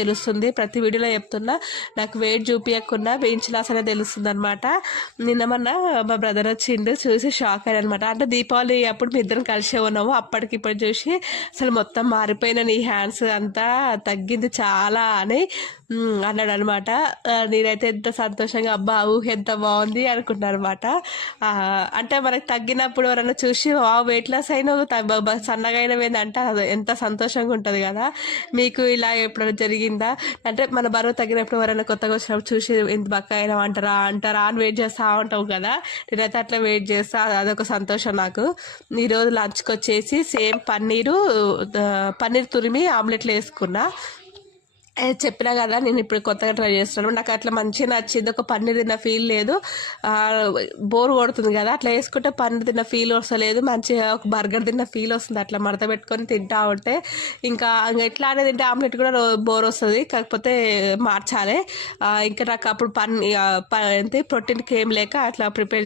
తెలుస్తుంది. ప్రతి వీడియోలో చెప్తున్నా, నాకు వెయిట్ చూపించకుండా వెయిట్ లాస్ అనేది తెలుస్తుంది అనమాట. నిన్న మొన్న మా బ్రదర్ వచ్చిండు, చూసి షాక్ అయ్యాను అనమాట. అంటే దీపావళి అప్పుడు మీ ఇద్దరం కలిసే ఉన్నాము, అప్పటికి ఇప్పుడు చూసి అసలు మొత్తం మారిపోయిన నీ హ్యాండ్స్ అంతా తగ్గింది చాలా అని అన్నాడు అనమాట. నేనైతే ఎంత సంతోషంగా అబ్బా ఊహ ఎంత బాగుంది అనుకున్నాను అనమాట. అంటే మనకు తగ్గినప్పుడు ఎవరైనా చూసి వెయిట్ లాస్ అయినా సన్నగా అయినవేందంటే ఎంత సంతోషంగా ఉంటుంది కదా. మీకు ఇలా ఎప్పుడైనా జరిగిందా? అంటే మన బరువు తగ్గినప్పుడు ఎవరైనా కొత్తగా వచ్చినప్పుడు చూసి ఎంత బక్క అయినా అంటారా అని వెయిట్ చేస్తూ ఉంటావు కదా. నేనైతే అట్లా వెయిట్ చేస్తా, అదొక సంతోషం నాకు. ఈరోజు లంచ్కి వచ్చేసి సేమ్ పన్నీర్ తురిమి ఆమ్లెట్లు వేసుకున్నా. చెప్పినా కదా నేను ఇప్పుడు కొత్తగా ట్రై చేస్తున్నాను. నాకు అట్లా మంచిగా నచ్చింది. ఒక పన్నీర్ తిన్న ఫీల్ లేదు, బోర్ కొడుతుంది కదా, అట్లా వేసుకుంటే పన్నీర్ తిన్న ఫీల్ వస్తలేదు, మంచిగా ఒక బర్గర్ తిన్న ఫీల్ వస్తుంది అట్లా మడత పెట్టుకొని తింటా ఉంటే. ఇంకా ఎట్లా అనేది తింటే ఆమ్లెట్ కూడా బోర్ వస్తుంది, కాకపోతే మార్చాలి. ఇంకా నాకు అప్పుడు ప్రోటీన్కి ఏం లేక అట్లా ప్రిపేర్